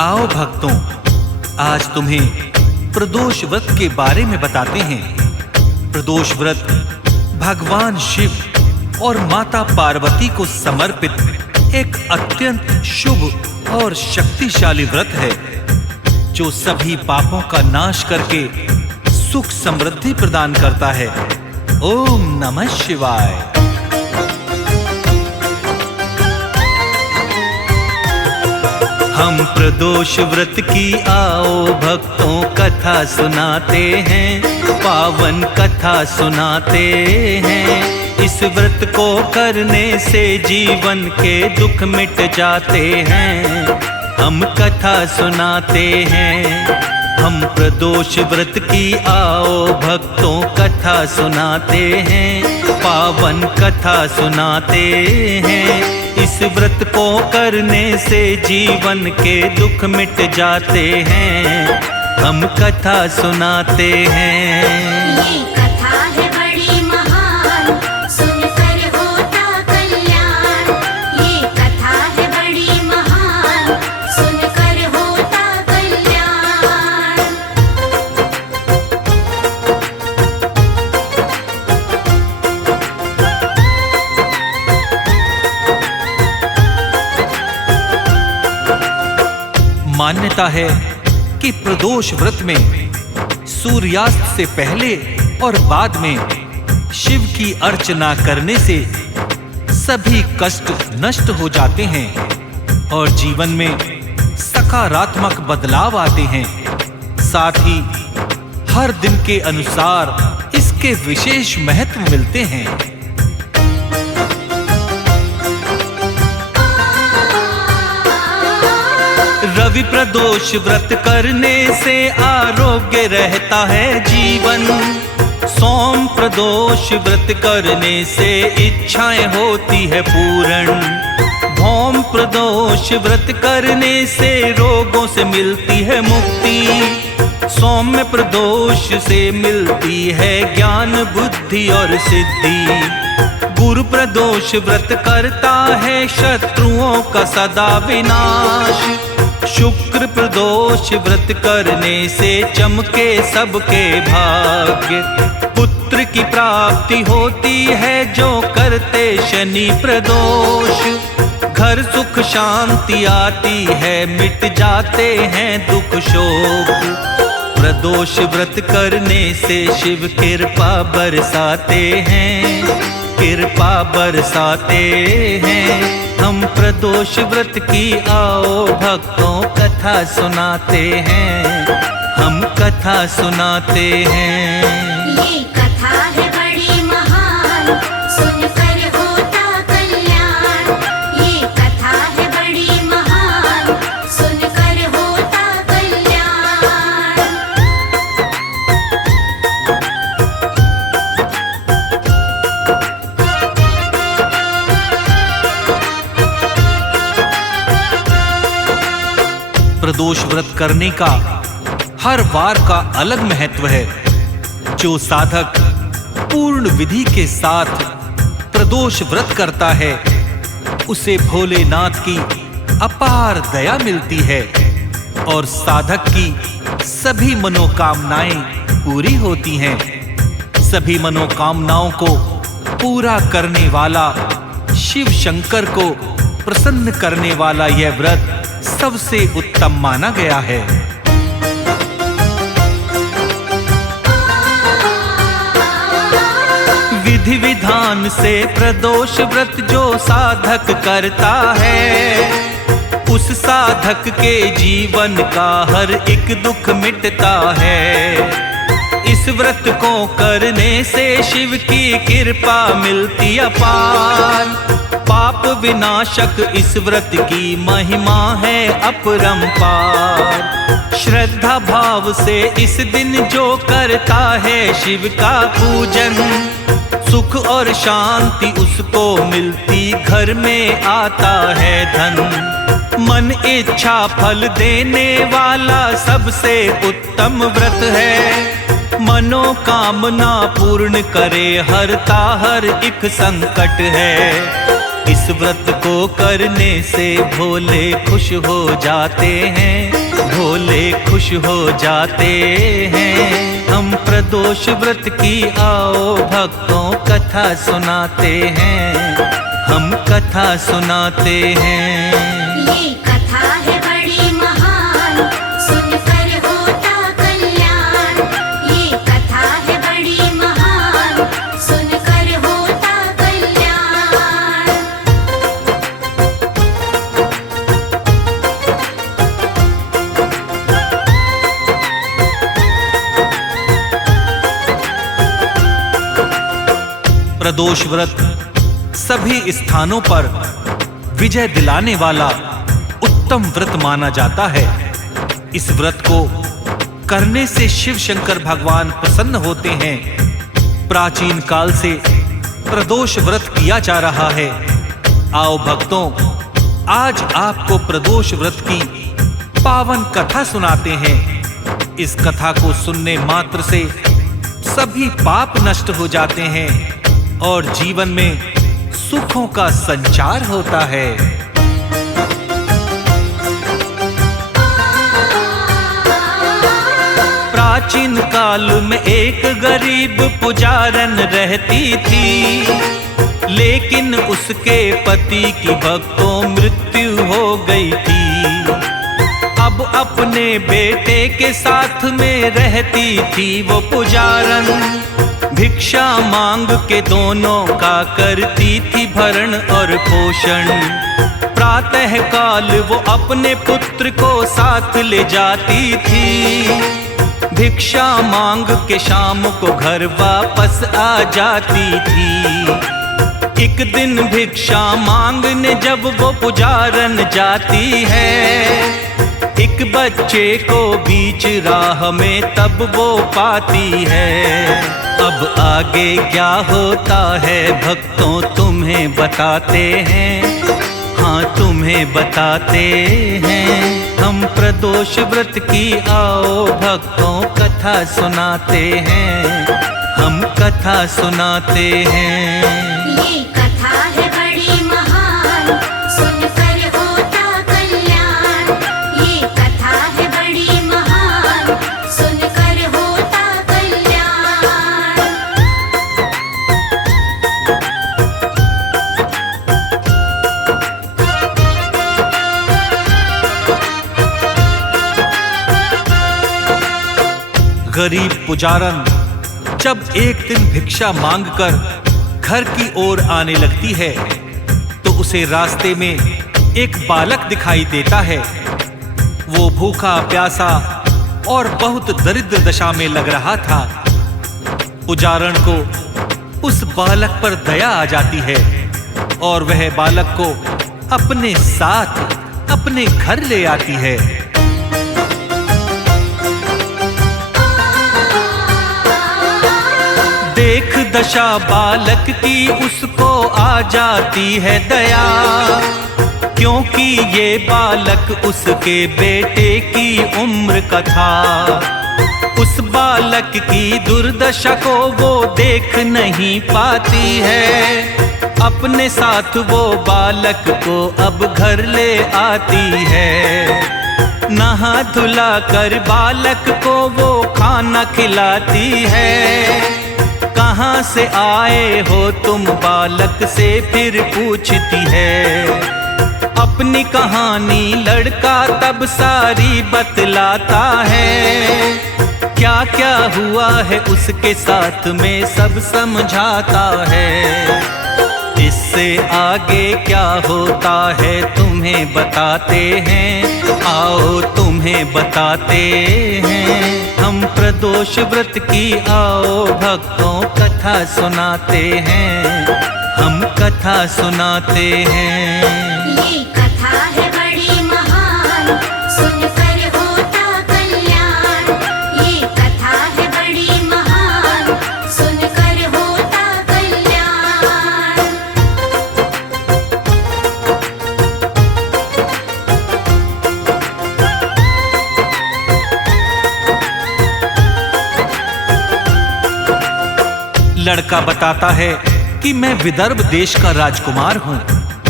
आओ भक्तों, आज तुम्हें प्रदोष व्रत के बारे में बताते हैं। प्रदोष व्रत भगवान शिव और माता पार्वती को समर्पित एक अत्यंत शुभ और शक्तिशाली व्रत है, जो सभी पापों का नाश करके सुख समृद्धि प्रदान करता है। ओम नमः शिवाय। हम प्रदोष व्रत की आओ भक्तों कथा सुनाते हैं, पावन कथा सुनाते हैं। इस व्रत को करने से जीवन के दुख मिट जाते हैं। हम कथा सुनाते हैं, हम प्रदोष व्रत की आओ भक्तों कथा सुनाते हैं, पावन कथा सुनाते हैं। इस व्रत को करने से जीवन के दुख मिट जाते हैं। हम कथा सुनाते हैं। ये कथा है बड़ी महान, सुनकर होता कल्याण। ये कथा है बड़ी महान, सुनकर होता कल्याण। मान्यता है कि प्रदोष व्रत में सूर्यास्त से पहले और बाद में शिव की अर्चना करने से सभी कष्ट नष्ट हो जाते हैं और जीवन में सकारात्मक बदलाव आते हैं। साथ ही हर दिन के अनुसार इसके विशेष महत्व मिलते हैं। रवि प्रदोष व्रत करने से आरोग्य रहता है जीवन। सोम प्रदोष व्रत करने से इच्छाएं होती है पूर्ण। भौम प्रदोष व्रत करने से रोगों से मिलती है मुक्ति। सौम्य प्रदोष से मिलती है ज्ञान बुद्धि और सिद्धि। गुरु प्रदोष व्रत करता है शत्रुओं का सदा विनाश। शुक्र प्रदोष व्रत करने से चमके सबके भाग्य। पुत्र की प्राप्ति होती है जो करते शनि प्रदोष। घर सुख शांति आती है, मिट जाते हैं दुख शोक। प्रदोष व्रत करने से शिव कृपा बरसाते हैं, कृपा बरसाते हैं। हम प्रदोष व्रत की आओ भक्तों कथा सुनाते हैं, हम कथा सुनाते हैं। ये कथा है बड़ी महान, सुनकर होता कल्याण। ये कथा है बड़ी महान, सुनकर होता कल्याण। प्रदोष व्रत करने का हर वार का अलग महत्व है। जो साधक पूर्ण विधि के साथ प्रदोष व्रत करता है, उसे भोलेनाथ की अपार दया मिलती है और साधक की सभी मनोकामनाएं पूरी होती हैं। सभी मनोकामनाओं को पूरा करने वाला शिव शंकर को प्रसन्न करने वाला यह व्रत सबसे उत्तम माना गया है। विधि विधान से प्रदोष व्रत जो साधक करता है, उस साधक के जीवन का हर एक दुख मिटता है। इस व्रत को करने से शिव की कृपा मिलती अपार। पाप विनाशक इस व्रत की महिमा है अपरंपार। श्रद्धा भाव से इस दिन जो करता है शिव का पूजन, सुख और शांति उसको मिलती, घर में आता है धन। मन इच्छा फल देने वाला सबसे उत्तम व्रत है। मनोकामना पूर्ण करे, हरता हर एक संकट है। इस व्रत को करने से भोले खुश हो जाते हैं, भोले खुश हो जाते हैं। हम प्रदोष व्रत की आओ भक्तों कथा सुनाते हैं, हम कथा सुनाते हैं। ये कथा है बड़ी महान, सुनकर होता कल्याण। ये कथा है बड़ी महान, सुनकर होता कल्याण। प्रदोष व्रत सभी स्थानों पर विजय दिलाने वाला उत्तम व्रत माना जाता है। इस व्रत को करने से शिव शंकर भगवान प्रसन्न होते हैं। प्राचीन काल से प्रदोष व्रत किया जा रहा है। आओ भक्तों, आज आपको प्रदोष व्रत की पावन कथा सुनाते हैं। इस कथा को सुनने मात्र से सभी पाप नष्ट हो जाते हैं और जीवन में सुखों का संचार होता है। प्राचीन काल में एक गरीब पुजारन रहती थी, लेकिन उसके पति की भक्तों मृत्यु हो गई थी। अब अपने बेटे के साथ में रहती थी वो पुजारन। भिक्षा मांग के दोनों का करती थी भरण और पोषण। प्रातः काल वो अपने पुत्र को साथ ले जाती थी। भिक्षा मांग के शाम को घर वापस आ जाती थी। एक दिन भिक्षा मांगने जब वो पुजारन जाती है, एक बच्चे को बीच राह में तब वो पाती है। अब आगे क्या होता है भक्तों तुम्हें बताते हैं, हाँ तुम्हें बताते हैं। हम प्रदोष व्रत की आओ भक्तों कथा सुनाते हैं, हम कथा सुनाते हैं। ये कथा है बड़ी महान, सुनकर होता कल्याण। ये कथा है बड़ी महान, सुनकर होता कल्याण। गरीब पुजारन जब एक दिन भिक्षा मांगकर घर की ओर आने लगती है तो उसे रास्ते में एक बालक दिखाई देता है। वो भूखा प्यासा और बहुत दरिद्र दशा में लग रहा था। पुजारन को उस बालक पर दया आ जाती है और वह बालक को अपने साथ अपने घर ले आती है। देख दशा बालक की उसको आ जाती है दया, क्योंकि ये बालक उसके बेटे की उम्र का था। उस बालक की दुर्दशा को वो देख नहीं पाती है। अपने साथ वो बालक को अब घर ले आती है। नहा धुला कर बालक को वो खाना खिलाती है। कहाँ से आए हो तुम बालक से फिर पूछती है। अपनी कहानी लड़का तब सारी बतलाता है। क्या क्या हुआ है उसके साथ में सब समझाता है। इससे आगे क्या होता है तुम्हें बताते हैं, आओ तुम्हें बताते हैं। हम प्रदोष व्रत की आओ भक्तों कथा सुनाते हैं, हम कथा सुनाते हैं। ये कथा है बड़ी महान, सुनकर होता कल्याण। ये कथा है बड़ी महान, सुनकर होता कल्याण। लड़का बताता है कि मैं विदर्भ देश का राजकुमार हूँ।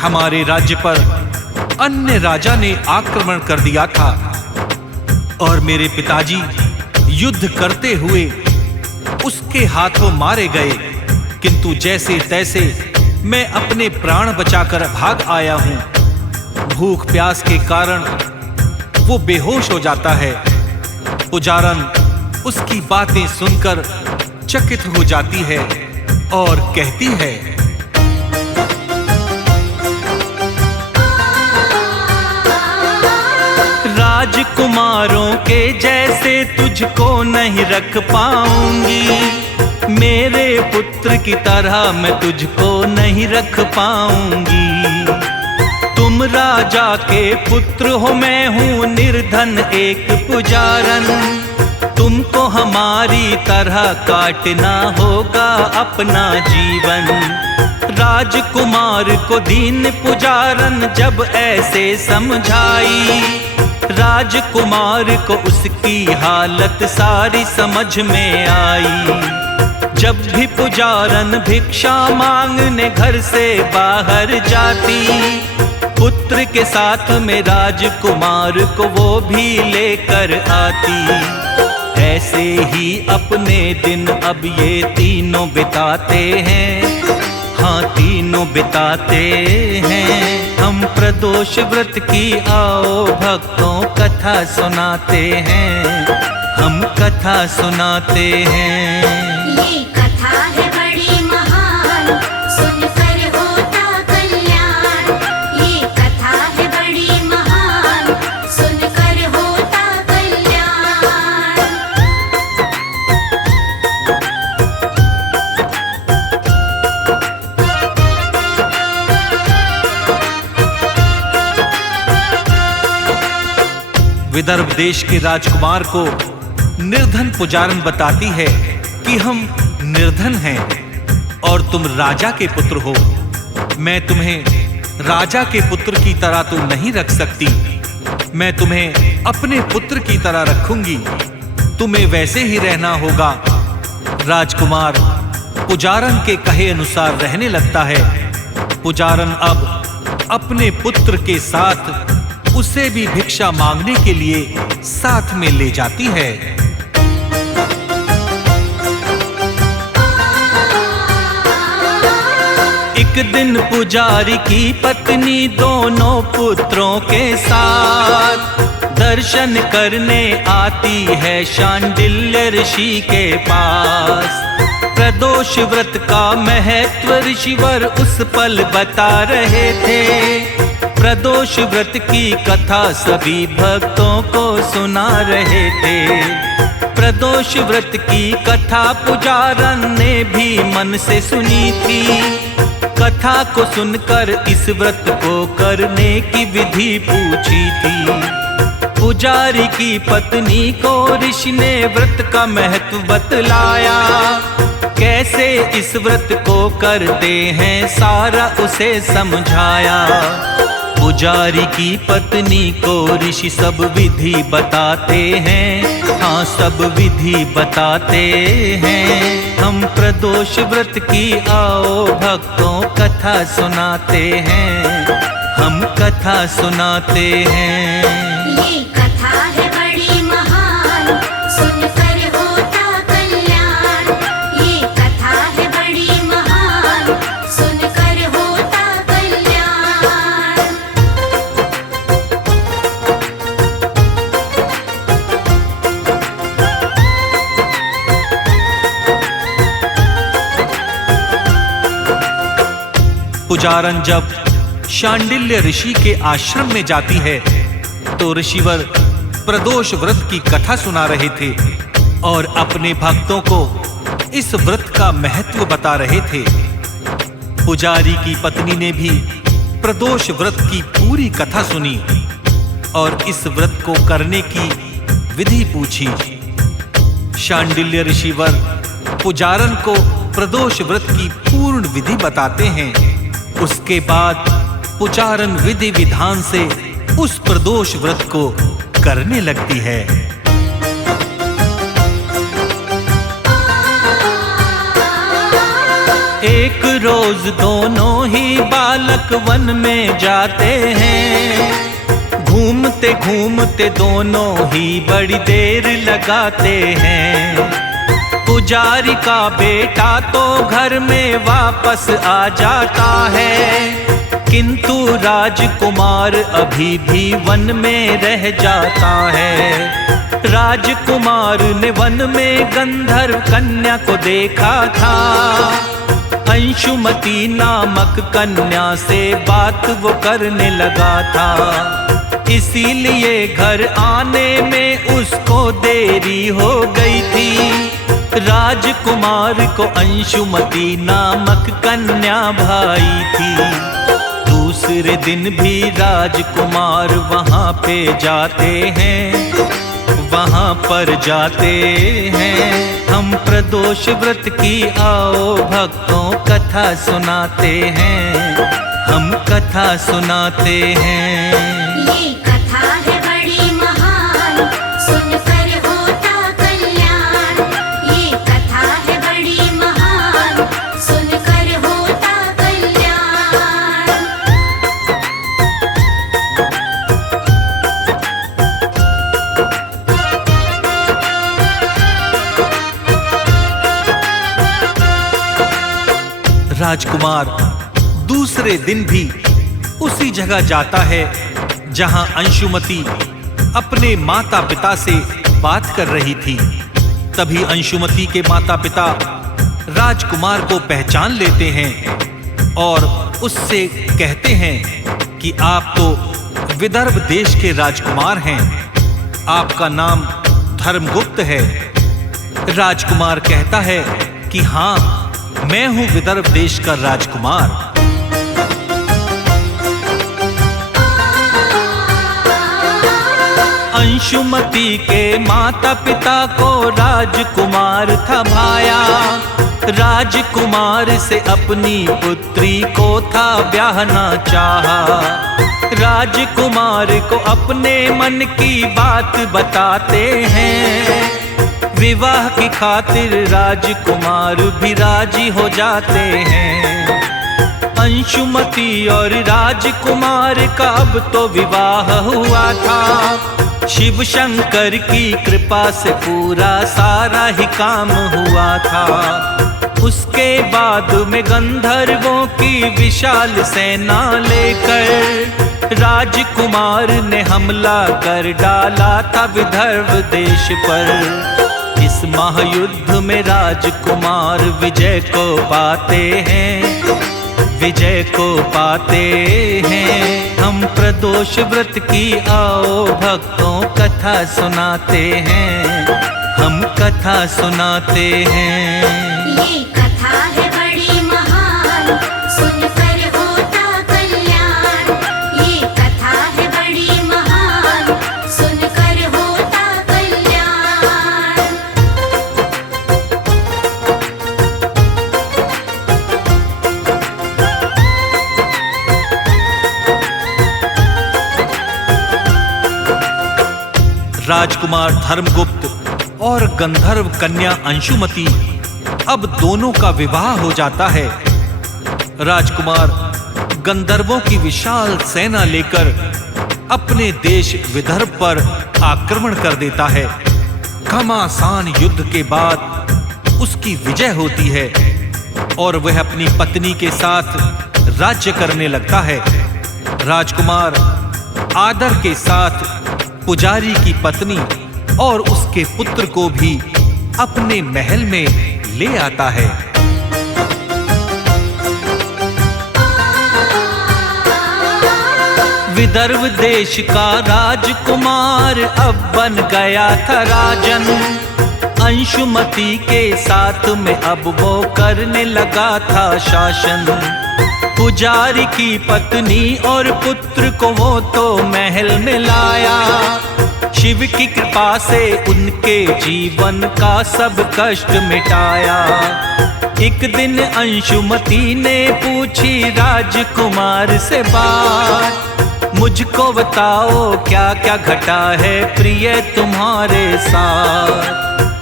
हमारे राज्य पर अन्य राजा ने आक्रमण कर दिया था और मेरे पिताजी युद्ध करते हुए उसके हाथों मारे गए, किंतु जैसे तैसे मैं अपने प्राण बचाकर भाग आया हूं। भूख प्यास के कारण वो बेहोश हो जाता है। पुजारन उसकी बातें सुनकर चकित हो जाती है और कहती है, राजकुमारों के जैसे तुझको नहीं रख पाऊंगी, मेरे पुत्र की तरह मैं तुझको नहीं रख पाऊंगी। तुम राजा के पुत्र हो, मैं हूँ निर्धन एक पुजारन, तुमको हमारी तरह काटना होगा अपना जीवन। राजकुमार को दीन पुजारन जब ऐसे समझाई, राजकुमार को उसकी हालत सारी समझ में आई। जब भी पुजारन भिक्षा मांगने घर से बाहर जाती, पुत्र के साथ में राजकुमार को वो भी लेकर आती। ऐसे ही अपने दिन अब ये तीनों बिताते हैं, हाँ तीनों बिताते हैं। हम प्रदोष व्रत की आओ भक्तों कथा सुनाते हैं, हम कथा सुनाते हैं। ये कथा है बड़ी महान, सुनकर होता कल्याण। ये कथा है बड़ी महान, सुनकर होता कल्याण। विदर्भ देश के राजकुमार को निर्धन पुजारन बताती है कि हम निर्धन हैं और तुम राजा के पुत्र हो। मैं तुम्हें राजा के पुत्र की तरह तो नहीं रख सकती, मैं तुम्हें अपने पुत्र की तरह रखूंगी, तुम्हें वैसे ही रहना होगा। राजकुमार पुजारन के कहे अनुसार रहने लगता है। पुजारन अब अपने पुत्र के साथ उसे भी भिक्षा मांगने के लिए साथ में ले जाती है। एक दिन पुजारी की पत्नी दोनों पुत्रों के साथ दर्शन करने आती है शांडिल्य ऋषि के पास। प्रदोष व्रत का महत्व ऋषिवर उस पल बता रहे थे। प्रदोष व्रत की कथा सभी भक्तों को सुना रहे थे। प्रदोष व्रत की कथा पुजारन ने भी मन से सुनी थी। कथा को सुनकर इस व्रत को करने की विधि पूछी थी। पुजारी की पत्नी को ऋषि ने व्रत का महत्व बतलाया। कैसे इस व्रत को करते हैं सारा उसे समझाया। पुजारी की पत्नी को ऋषि सब विधि बताते हैं, हाँ सब विधि बताते हैं। हम प्रदोष व्रत की आओ भक्तों कथा सुनाते हैं, हम कथा सुनाते हैं। ये कथा है बड़ी महान, सुनकर होता कल्याण। ये कथा है बड़ी महान, सुनकर होता कल्याण। पुजारन जब शांडिल्य ऋषि के आश्रम में जाती है तो ऋषिवर प्रदोष व्रत की कथा सुना रहे थे और अपने भक्तों को इस व्रत का महत्व बता रहे थे। पुजारी की पत्नी ने भी प्रदोष व्रत की पूरी कथा सुनी और इस व्रत को करने की विधि पूछी। शांडिल्य ऋषिवर पुजारन को प्रदोष व्रत की पूर्ण विधि बताते हैं। उसके बाद पुजारन विधि विधान से उस प्रदोष व्रत को करने लगती है। एक रोज दोनों ही बालक वन में जाते हैं। घूमते घूमते दोनों ही बड़ी देर लगाते हैं। पुजारी का बेटा तो घर में वापस आ जाता है, किंतु राजकुमार अभी भी वन में रह जाता है। राजकुमार ने वन में गंधर्व कन्या को देखा था। अंशुमती नामक कन्या से बात वो करने लगा था, इसीलिए घर आने में उसको देरी हो गई थी। राजकुमार को अंशुमती नामक कन्या भाई थी। दूसरे दिन भी राजकुमार वहाँ पे जाते हैं, वहाँ पर जाते हैं। हम प्रदोष व्रत की आओ भक्तों कथा सुनाते हैं, हम कथा सुनाते हैं। ये कथा है बड़ी महान, सुनकर होता कल्याण। ये कथा है बड़ी महान, सुनकर होता कल्याण। राजकुमार दूसरे दिन भी उसी जगह जाता है जहां अंशुमती अपने माता पिता से बात कर रही थी। तभी अंशुमती के माता पिता राजकुमार को पहचान लेते हैं और उससे कहते हैं कि आप तो विदर्भ देश के राजकुमार हैं, आपका नाम धर्मगुप्त है। राजकुमार कहता है कि हाँ, मैं हूं विदर्भ देश का राजकुमार। अंशुमती के माता पिता को राजकुमार था भाया। राजकुमार से अपनी पुत्री को था ब्याहना चाहा। राजकुमार को अपने मन की बात बताते हैं। विवाह की खातिर राजकुमार भी राजी हो जाते हैं। अंशुमती और राजकुमार का अब तो विवाह हुआ था। शिव शंकर की कृपा से पूरा सारा ही काम हुआ था। उसके बाद में गंधर्वों की विशाल सेना लेकर राजकुमार ने हमला कर डाला था विदर्भ देश पर। इस महायुद्ध में राजकुमार विजय को पाते हैं, विजय को पाते हैं। हम प्रदोष व्रत की आओ भक्तों कथा सुनाते हैं, हम कथा सुनाते हैं। ये कथा है बड़ी महान, सुनकर होता कल्याण। ये कथा है बड़ी महान, सुनकर होता कल्याण। राजकुमार धर्मगुप्त और गंधर्व कन्या अंशुमती अब दोनों का विवाह हो जाता है। राजकुमार गंधर्वों की विशाल सेना लेकर अपने देश विदर्भ पर आक्रमण कर देता है। घमासान युद्ध के बाद उसकी विजय होती है और वह अपनी पत्नी के साथ राज्य करने लगता है। राजकुमार आदर के साथ पुजारी की पत्नी और उसके पुत्र को भी अपने महल में ले आता है। विदर्भ देश का राजकुमार अब बन गया था राजन। अंशुमती के साथ में अब वो करने लगा था शासन। पुजारी की पत्नी और पुत्र को वो तो महल में लाया। शिव की कृपा से उनके जीवन का सब कष्ट मिटाया। एक दिन अंशुमती ने पूछी राजकुमार से बात, मुझको बताओ क्या क्या घटा है प्रिय तुम्हारे साथ।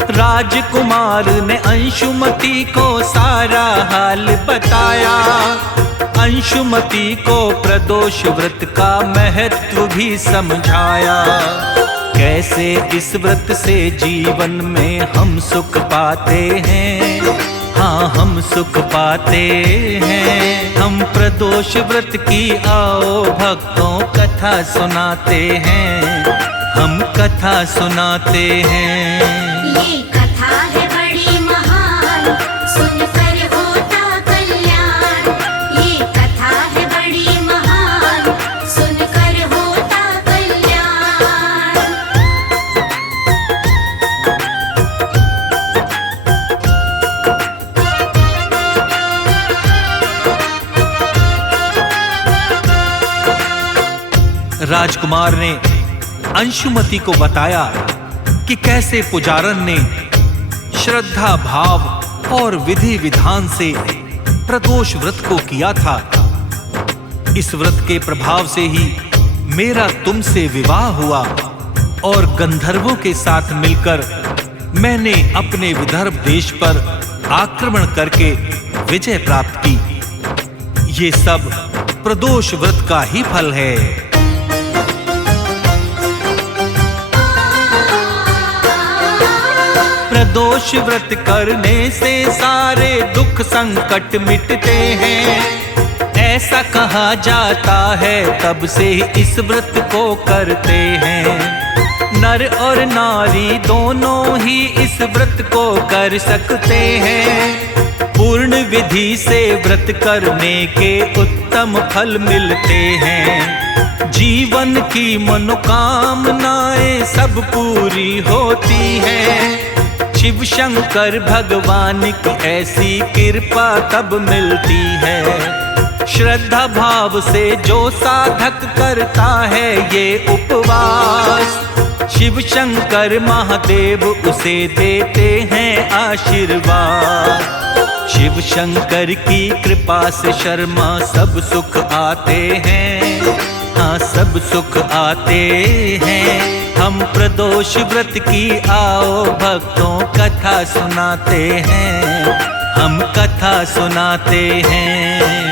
राजकुमार ने अंशुमति को सारा हाल बताया। अंशुमति को प्रदोष व्रत का महत्व भी समझाया। कैसे इस व्रत से जीवन में हम सुख पाते हैं, हाँ हम सुख पाते हैं। हम प्रदोष व्रत की आओ भक्तों कथा सुनाते हैं, हम कथा सुनाते हैं। ये कथा है बड़ी महान, सुनकर होता कल्याण। ये कथा है बड़ी महान, सुनकर होता कल्याण। राजकुमार ने अंशुमति को बताया कि कैसे पुजारन ने श्रद्धा भाव और विधि विधान से प्रदोष व्रत को किया था। इस व्रत के प्रभाव से ही मेरा तुमसे विवाह हुआ और गंधर्वों के साथ मिलकर मैंने अपने विदर्भ देश पर आक्रमण करके विजय प्राप्त की। ये सब प्रदोष व्रत का ही फल है। प्रदोष व्रत करने से सारे दुख संकट मिटते हैं, ऐसा कहा जाता है, तब से इस व्रत को करते हैं। नर और नारी दोनों ही इस व्रत को कर सकते हैं। पूर्ण विधि से व्रत करने के उत्तम फल मिलते हैं। जीवन की मनोकामनाएं सब पूरी होती हैं। शिव शंकर भगवान की ऐसी कृपा तब मिलती है। श्रद्धा भाव से जो साधक करता है ये उपवास, शिव शंकर महादेव उसे देते हैं आशीर्वाद। शिव शंकर की कृपा से शर्मा सब सुख आते हैं, हाँ सब सुख आते हैं। हम प्रदोष व्रत की आओ भक्तों कथा सुनाते हैं, हम कथा सुनाते हैं।